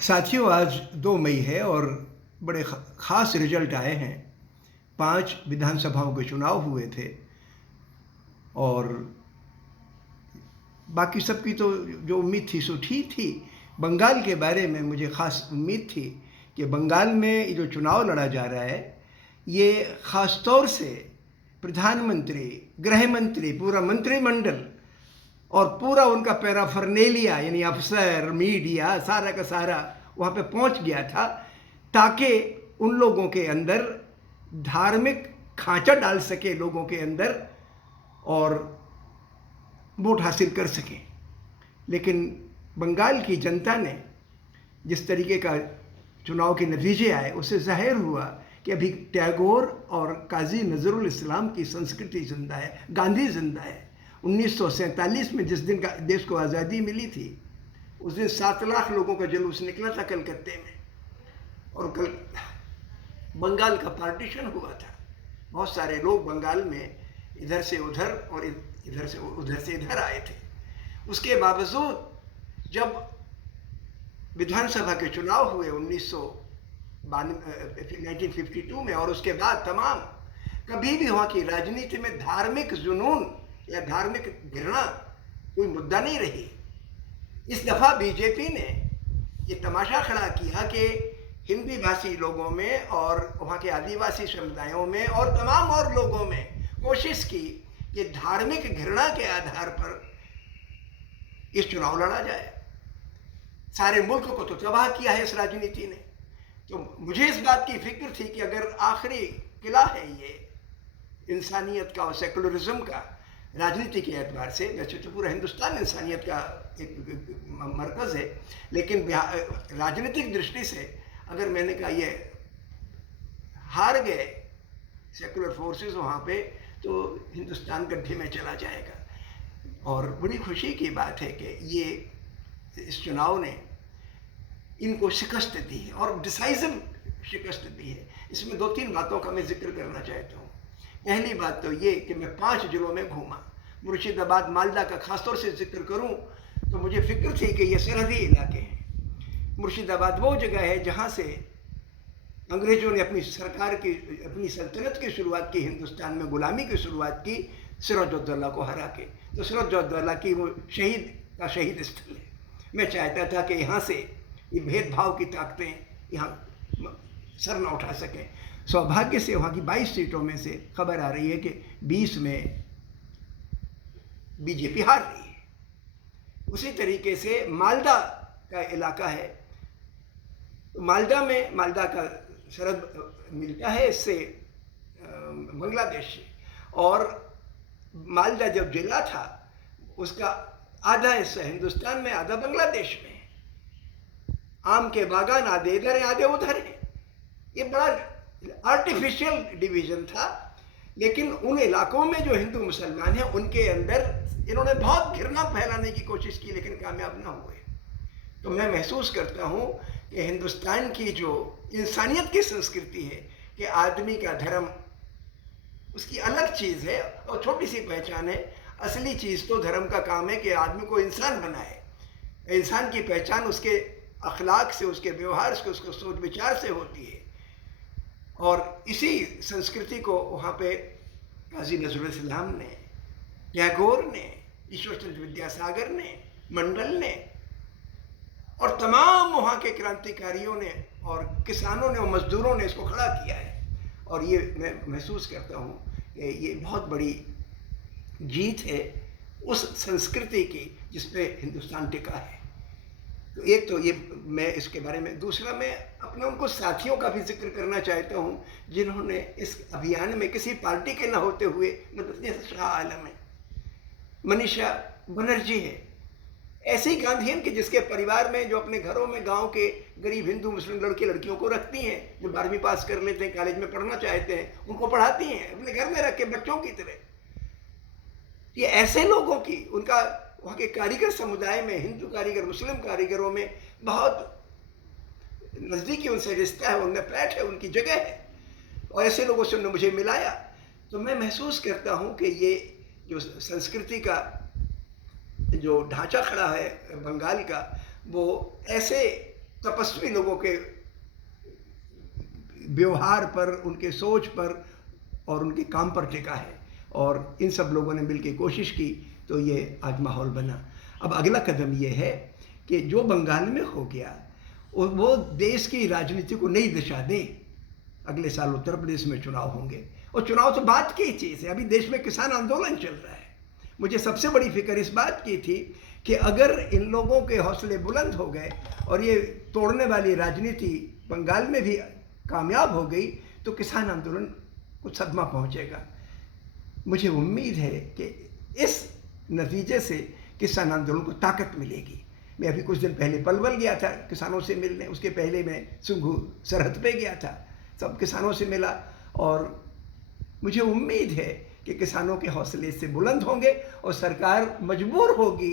साथियों, आज 2 मई है और बड़े ख़ास रिजल्ट आए हैं। 5 विधानसभाओं के चुनाव हुए थे और बाकी सबकी तो जो उम्मीद थी सो ठीक थी। बंगाल के बारे में मुझे ख़ास उम्मीद थी कि बंगाल में ये जो चुनाव लड़ा जा रहा है, ये ख़ास तौर से प्रधानमंत्री, गृह मंत्री, पूरा मंत्रिमंडल और पूरा उनका पैराफर्नेलिया यानी अफसर, मीडिया, सारा का सारा वहाँ पे पहुँच गया था, ताकि उन लोगों के अंदर धार्मिक खांचा डाल सके लोगों के अंदर और वोट हासिल कर सकें। लेकिन बंगाल की जनता ने जिस तरीके का चुनाव के नतीजे आए, उससे ज़ाहिर हुआ कि अभी टैगोर और काजी नज़रुल इस्लाम की संस्कृति जिंदा है, गांधी जिंदा है। 1947 में जिस दिन का देश को आज़ादी मिली थी, उस दिन 7 लाख लोगों का जुलूस निकला था कलकत्ते में, और कल बंगाल का पार्टीशन हुआ था। बहुत सारे लोग बंगाल में इधर से उधर और इधर से उधर से इधर आए थे। उसके बावजूद जब विधानसभा के चुनाव हुए 1952 में, और उसके बाद तमाम कभी भी वहाँ की राजनीति में धार्मिक जुनून या धार्मिक घृणा कोई मुद्दा नहीं रही। इस दफ़ा बीजेपी ने ये तमाशा खड़ा किया कि हिंदी भाषी लोगों में और वहाँ के आदिवासी समुदायों में और तमाम और लोगों में कोशिश की कि धार्मिक घृणा के आधार पर इस चुनाव लड़ा जाए। सारे मुल्क को तो तबाह किया है इस राजनीति ने। तो मुझे इस बात की फिक्र थी कि अगर आखिरी किला है ये इंसानियत का और सेकुलरिज्म का राजनीति के एतबार से, वैसे तो पूरा हिंदुस्तान इंसानियत का एक मरकज़ है, लेकिन राजनीतिक दृष्टि से अगर मैंने कहा ये हार गए सेकुलर फोर्सेस वहाँ पे, तो हिंदुस्तान गड्ढे में चला जाएगा। और बड़ी खुशी की बात है कि ये इस चुनाव ने इनको शिकस्त दी है और डिसाइसिव शिकस्त दी है। इसमें 2-3 बातों का मैं जिक्र करना चाहता हूँ। पहली बात तो ये कि मैं 5 जिलों में घूमा। मुर्शिदाबाद, मालदा का खासतौर से जिक्र करूँ तो मुझे फिक्र थी कि ये सरहदी इलाके हैं। मुर्शिदाबाद वो जगह है जहाँ से अंग्रेज़ों ने अपनी सरकार की, अपनी सल्तनत की शुरुआत की, हिंदुस्तान में गुलामी की शुरुआत की सिराजुद्दौला को हरा के। तो सिराजुद्दौला की वो शहीद स्थल है। मैं चाहता था कि यहाँ से ये भेदभाव की ताकतें यहाँ सर न उठा सकें। सौभाग्य से वहाँ की 22 सीटों में से खबर आ रही है कि 20 में बीजेपी हार रही है। उसी तरीके से मालदा का इलाका है। मालदा में, मालदा का सरहद मिलता है इससे बांग्लादेश से, और मालदा जब जिला था उसका आधा हिस्सा हिंदुस्तान में, आधा बांग्लादेश में। आम के बागान आधे इधर हैं, आधे उधर हैं। ये बड़ा आर्टिफिशियल डिवीजन था, लेकिन उन इलाकों में जो हिंदू मुसलमान हैं उनके अंदर इन्होंने बहुत घृणा फैलाने की कोशिश की, लेकिन कामयाब ना हुए। तो मैं महसूस करता हूँ कि हिंदुस्तान की जो इंसानियत की संस्कृति है कि आदमी का धर्म उसकी अलग चीज़ है और छोटी सी पहचान है। असली चीज़ तो धर्म का काम है कि आदमी को इंसान बनाए। इंसान की पहचान उसके अखलाक से, उसके व्यवहार से, उसके सोच विचार से होती है। और इसी संस्कृति को वहाँ पे काजी नज़रुल इस्लाम ने, टैगोर ने, ईश्वर चंद्र विद्यासागर ने, मंडल ने और तमाम वहाँ के क्रांतिकारियों ने और किसानों ने और मजदूरों ने इसको खड़ा किया है। और ये मैं महसूस करता हूँ कि ये बहुत बड़ी जीत है उस संस्कृति की जिस पे हिंदुस्तान टिका है। तो एक तो ये मैं इसके बारे में। दूसरा, मैं अपने उनको साथियों का भी जिक्र करना चाहता हूँ जिन्होंने इस अभियान में किसी पार्टी के न होते हुए, मतलब जैसे शाह आलम है, मनीषा बनर्जी है, ऐसे ही गांधीयन के जिसके परिवार में, जो अपने घरों में गांव के गरीब हिंदू मुस्लिम लड़के लड़कियों को रखती हैं, जो 12वीं पास कर लेते हैं, कॉलेज में पढ़ना चाहते हैं, उनको पढ़ाती हैं अपने घर में रख के बच्चों की तरह। ये ऐसे लोगों की, उनका वहाँ के कारीगर समुदाय में, हिंदू कारीगर, मुस्लिम कारीगरों में बहुत नज़दीकी उनसे रिश्ता है, उनमें फ्लैट है, उनकी जगह है, और ऐसे लोगों से उन्होंने मुझे मिलाया। तो मैं महसूस करता हूँ कि ये जो संस्कृति का जो ढांचा खड़ा है बंगाल का, वो ऐसे तपस्वी लोगों के व्यवहार पर, उनके सोच पर और उनके काम पर टिका है। और इन सब लोगों ने मिलकर कोशिश की तो ये आज माहौल बना। अब अगला कदम ये है कि जो बंगाल में हो गया वो देश की राजनीति को नई दिशा दे। अगले साल उत्तर प्रदेश में चुनाव होंगे और चुनाव तो बात की चीज़ है। अभी देश में किसान आंदोलन चल रहा है। मुझे सबसे बड़ी फिक्र इस बात की थी कि अगर इन लोगों के हौसले बुलंद हो गए और ये तोड़ने वाली राजनीति बंगाल में भी कामयाब हो गई तो किसान आंदोलन को सदमा पहुंचेगा। मुझे उम्मीद है कि इस नतीजे से किसान आंदोलन को ताकत मिलेगी। मैं अभी कुछ दिन पहले पलवल गया था किसानों से मिलने, उसके पहले मैं सिंघू सरहद पे गया था, सब किसानों से मिला और मुझे उम्मीद है कि किसानों के हौसले से बुलंद होंगे और सरकार मजबूर होगी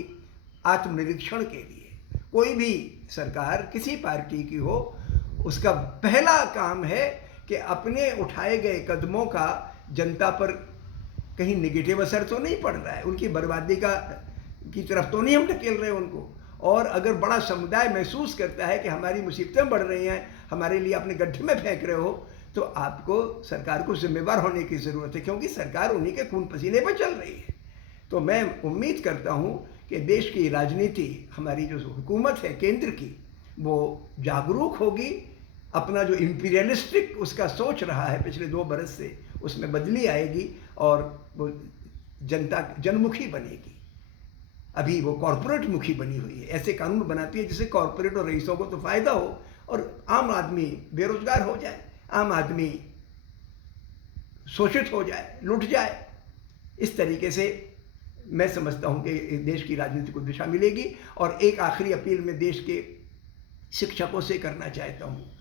आत्मनिरीक्षण के लिए। कोई भी सरकार किसी पार्टी की हो, उसका पहला काम है कि अपने उठाए गए कदमों का जनता पर कहीं निगेटिव असर तो नहीं पड़ रहा है, उनकी बर्बादी की तरफ तो नहीं हम ढकेल रहे हैं उनको। और अगर बड़ा समुदाय महसूस करता है कि हमारी मुसीबतें बढ़ रही हैं, हमारे लिए अपने गड्ढे में फेंक रहे हो, तो आपको सरकार को जिम्मेवार होने की ज़रूरत है, क्योंकि सरकार उन्हीं के खून पसीने पर चल रही है। तो मैं उम्मीद करता हूँ कि देश की राजनीति, हमारी जो हुकूमत है केंद्र की, वो जागरूक होगी, अपना जो इम्पीरियलिस्टिक उसका सोच रहा है पिछले 2 बरस से, उसमें बदली आएगी और वो जनता जनमुखी बनेगी। अभी वो कॉरपोरेट मुखी बनी हुई है, ऐसे कानून बनाती है जिससे कॉरपोरेट और रईसों को तो फ़ायदा हो और आम आदमी बेरोजगार हो जाए, आम आदमी शोषित हो जाए, लुट जाए। इस तरीके से मैं समझता हूँ कि देश की राजनीति को दिशा मिलेगी। और एक आखिरी अपील मैं देश के शिक्षकों से करना चाहता हूँ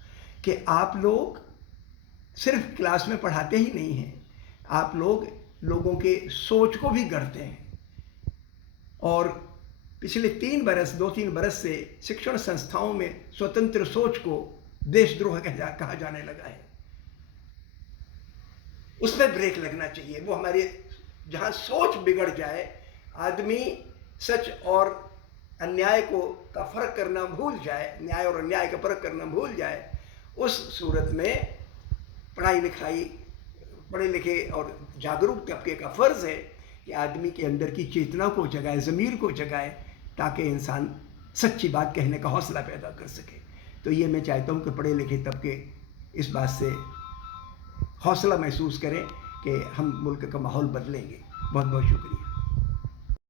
कि आप लोग सिर्फ क्लास में पढ़ाते ही नहीं हैं, आप लोग लोगों के सोच को भी गढ़ते हैं। और पिछले 2-3 बरस से शिक्षण संस्थाओं में स्वतंत्र सोच को देशद्रोह कहा जाने लगा है। उसमें ब्रेक लगना चाहिए। वो हमारे जहाँ सोच बिगड़ जाए, आदमी सच और अन्याय का फर्क करना भूल जाए, न्याय और अन्याय का फर्क करना भूल जाए, उस सूरत में पढ़े लिखे और जागरूक तबके का फ़र्ज़ है कि आदमी के अंदर की चेतना को जगाए, ज़मीर को जगाए, ताकि इंसान सच्ची बात कहने का हौसला पैदा कर सके। तो ये मैं चाहता हूँ कि पढ़े लिखे तबके इस बात से हौसला महसूस करें कि हम मुल्क का माहौल बदलेंगे। बहुत बहुत शुक्रिया।